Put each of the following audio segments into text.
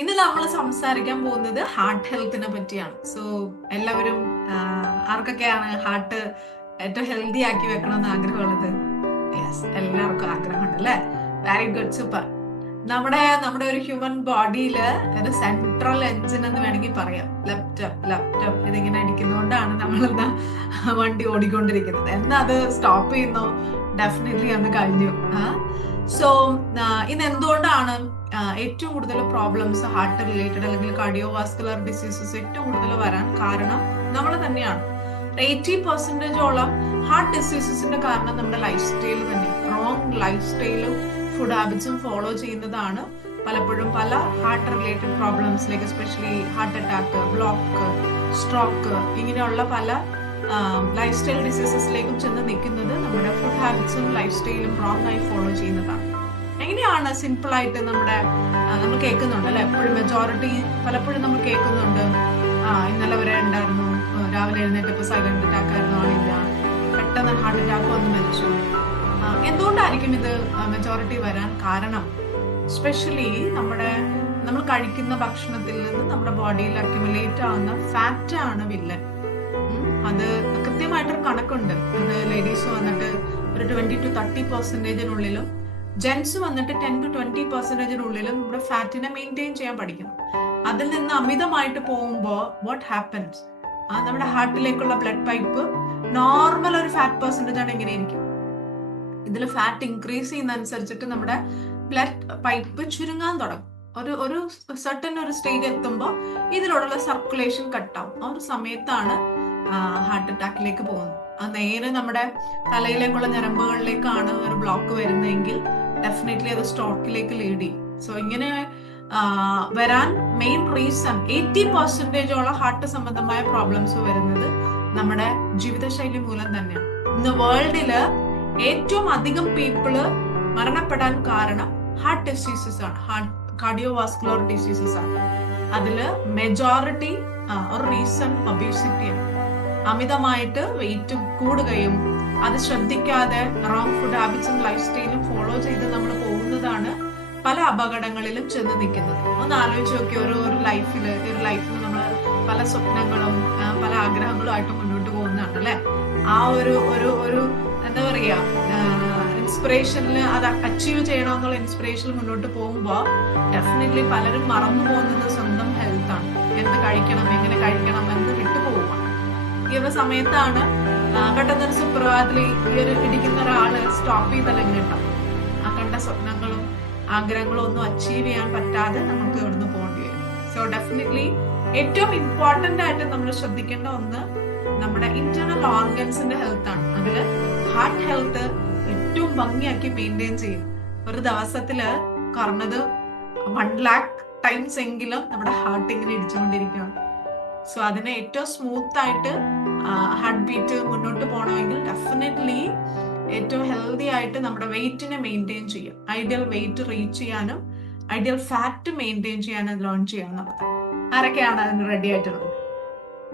ഇന്ന് നമ്മൾ സംസാരിക്കാൻ പോകുന്നത് ഹാർട്ട് ഹെൽത്തിനെ പറ്റിയാണ്. സോ എല്ലാവരും ആർക്കൊക്കെയാണ് ഹാർട്ട് ഏറ്റവും ഹെൽത്തി ആക്കി വെക്കണം എന്ന് ആഗ്രഹമുള്ളത്? യെസ്, എല്ലാവർക്കും ആഗ്രഹമുണ്ട് അല്ലേ? Very good, super. നമ്മുടെ ഒരു ഹ്യൂമൻ ബോഡിയിൽ ഒരു സെൻട്രൽ എഞ്ചിൻ എന്ന് വേണമെങ്കിൽ പറയാം. ലെഫ്റ്റ് ഇതിങ്ങനെ അടിക്കുന്നതുകൊണ്ടാണ് നമ്മളെന്താ വണ്ടി ഓടിക്കൊണ്ടിരിക്കുന്നത്. എന്നാ അത് സ്റ്റോപ്പ് ചെയ്യുന്നു, ഡെഫിനറ്റ്ലി അന്ന് കഴിഞ്ഞു. സോ ഇന്ന് എന്തുകൊണ്ടാണ് ഏറ്റവും കൂടുതൽ പ്രോബ്ലംസ് ഹാർട്ട് റിലേറ്റഡ് അല്ലെങ്കിൽ കാർഡിയോവാസ്കുലർ ഡിസീസസ് ഏറ്റവും കൂടുതൽ വരാൻ കാരണം നമ്മൾ തന്നെയാണ്. 80% ഹാർട്ട് ഡിസീസസിന്റെ കാരണം നമ്മുടെ ലൈഫ് സ്റ്റൈൽ തന്നെ. റോങ് ലൈഫ് സ്റ്റൈലും ഫുഡ് ഹാബിറ്റ്സും ഫോളോ ചെയ്യുന്നതാണ് പലപ്പോഴും പല ഹാർട്ട് റിലേറ്റഡ് പ്രോബ്ലംസിലേക്ക്, especially heart attack, block, stroke, ഇങ്ങനെയുള്ള പല ലൈഫ് സ്റ്റൈൽ ഡിസീസസിലേക്കും ചെന്ന് നിൽക്കുന്നത് നമ്മുടെ ഫുഡ് ഹാബിറ്റ്സും ലൈഫ് സ്റ്റൈലും റോങ് ആയി ഫോളോ ചെയ്യുന്നതാണ്. എങ്ങനെയാണ് സിമ്പിൾ ആയിട്ട് നമ്മൾ കേൾക്കുന്നുണ്ട് അല്ലെ? എപ്പോഴും മെജോറിറ്റി പലപ്പോഴും നമ്മൾ കേൾക്കുന്നുണ്ട്, ഇന്നലെ വരെ ഉണ്ടായിരുന്നു, രാവിലെ എഴുന്നേറ്റപ്പോ സൈലന്റ് അറ്റാക്ക് ആയിരുന്നു, ആളില്ല, പെട്ടെന്ന് ഹാർട്ട് അറ്റാക്ക് വന്ന് മരിച്ചു. എന്തുകൊണ്ടായിരിക്കും ഇത് മെജോറിറ്റി വരാൻ കാരണം? സ്പെഷ്യലി നമ്മൾ കഴിക്കുന്ന ഭക്ഷണത്തിൽ നിന്ന് നമ്മുടെ ബോഡിയിൽ അക്യുമുലേറ്റ് ആവുന്ന ഫാറ്റ് ആണ് വില്ലൻ. അത് കൃത്യമായിട്ടൊരു കണക്കുണ്ട്. അത് ലേഡീസ് വന്നിട്ട് ഒരു 20-30%-നുള്ളിലും ജെൻസ് വന്നിട്ട് 10-20%-നുള്ളിലും നമ്മുടെ ഫാറ്റിനെ മെയിൻറ്റെയിൻ ചെയ്യാൻ പഠിക്കണം. അതിൽ നിന്ന് അമിതമായിട്ട് പോകുമ്പോൾ വാട്ട് ഹാപ്പൻസ്? നമ്മുടെ ഹാർട്ടിലേക്കുള്ള ബ്ലഡ് പൈപ്പ് നോർമൽ ഒരു ഫാറ്റ് പെർസെന്റേജ് ആണ് എങ്ങനെയിരിക്കും. ഇതിൽ ഫാറ്റ് ഇൻക്രീസ് ചെയ്യുന്ന അനുസരിച്ചിട്ട് നമ്മുടെ ബ്ലഡ് പൈപ്പ് ചുരുങ്ങാൻ തുടങ്ങും. ഒരു സർട്ടൻ ഒരു സ്റ്റേജ് എത്തുമ്പോൾ ഇതിലൂടെയുള്ള സർക്കുലേഷൻ കട്ടാവും. ആ ഒരു സമയത്താണ് ഹാർട്ട് അറ്റാക്കിലേക്ക് പോകുന്നത്. അത് നേരെ നമ്മുടെ തലയിലേക്കുള്ള ഞരമ്പുകളിലേക്കാണ് ഒരു ബ്ലോക്ക് വരുന്നതെങ്കിൽ ഡെഫിനറ്റ്ലി അത് സ്ട്രോക്കിലേക്ക് ലീഡ് ചെയ്യും. സോ ഇങ്ങനെ വരാൻ മെയിൻ റീസൺ 80% ഹാർട്ട് സംബന്ധമായ പ്രോബ്ലംസ് വരുന്നത് നമ്മുടെ ജീവിതശൈലി മൂലം തന്നെയാണ്. ഇന്ന് വേൾഡില് ഏറ്റവും അധികം പീപ്പിള് മരണപ്പെടാൻ കാരണം ഹാർട്ട് ഡിസീസസ് ആണ്, കാർഡിയോവാസ്കുലർ ഡിസീസസ് ആണ്. അതില് മെജോറിറ്റി ഒരു റീസൺ ഒബേസിറ്റിയാണ്. അമിതമായിട്ട് വെയിറ്റ് കൂടുകയും അത് ശ്രദ്ധിക്കാതെ റോങ് ഫുഡ് ഹാബിറ്റ്സും ലൈഫ് സ്റ്റൈലും ഫോളോ ചെയ്ത് നമ്മൾ പോകുന്നതാണ് പല അപകടങ്ങളിലും ചെന്ന് നിൽക്കുന്നത്. ഒന്ന് ആലോചിച്ച് നോക്കി, ഒരു ലൈഫിൽ നമ്മൾ പല സ്വപ്നങ്ങളും പല ആഗ്രഹങ്ങളും ആയിട്ട് മുന്നോട്ട് പോകുന്നതാണ് അല്ലെ? ആ ഒരു എന്താ പറയാ, ഇൻസ്പിറേഷനിൽ അത് അച്ചീവ് ചെയ്യണമെന്നുള്ള ഇൻസ്പിറേഷനിൽ മുന്നോട്ട് പോകുമ്പോൾ ഡെഫിനറ്റ്ലി പലരും മറന്നു പോകുന്നത് സ്വന്തം ഹെൽത്താണ്. എന്ത് കഴിക്കണം, എങ്ങനെ കഴിക്കണം എന്ന് വിട്ടുപോവുക. ഈ ഒരു സമയത്താണ് പെട്ടെന്നൊരു സുപ്രഭാതത്തിൽ ഇടിക്കുന്ന ഒരാള് സ്റ്റോപ്പ് ചെയ്തല്ലെങ്കിൽ കിട്ടാം. ആ കണ്ട സ്വപ്നങ്ങളും ആഗ്രഹങ്ങളും ഒന്നും അച്ചീവ് ചെയ്യാൻ പറ്റാതെ നമുക്ക് ഇവിടുന്ന് പോകേണ്ടി വരും. സോ ഡെഫിനറ്റ്ലി ഏറ്റവും ഇമ്പോർട്ടന്റ് ആയിട്ട് നമ്മൾ ശ്രദ്ധിക്കേണ്ട ഒന്ന് നമ്മുടെ ഇന്റേണൽ ഓർഗൻസിന്റെ ഹെൽത്ത് ആണ്. അതില് ഹാർട്ട് ഹെൽത്ത് ഏറ്റവും ഭംഗിയാക്കി മെയിൻറ്റെയിൻ ചെയ്യും. ഒരു ദിവസത്തില് കുറഞ്ഞത് 1 lakh ടൈംസ് എങ്കിലും നമ്മുടെ ഹാർട്ട് ഇങ്ങനെ ഇടിച്ചുകൊണ്ടിരിക്കുകയാണ്. സോ അതിനെ ഏറ്റവും സ്മൂത്ത് ആയിട്ട് ഹാർട്ട് ബീറ്റ് മുന്നോട്ട് പോകണമെങ്കിൽ ഡെഫിനറ്റ്ലി ഏറ്റവും ഹെൽത്തി ആയിട്ട് നമ്മുടെ വെയിറ്റിനെ മെയിൻറ്റെയിൻ ചെയ്യാം. ഐഡിയൽ വെയിറ്റ് റീച്ച് ചെയ്യാനും ഐഡിയൽ ഫാറ്റ് മെയിൻറ്റെയിൻ ചെയ്യാനും ലേൺ ചെയ്യാം എന്നുള്ളത്. ആരൊക്കെയാണ് അതിന് റെഡി ആയിട്ടുള്ളത്?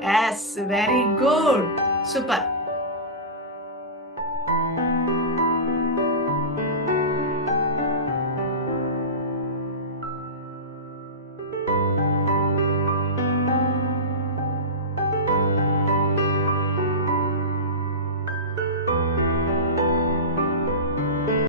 Yes, very good, super.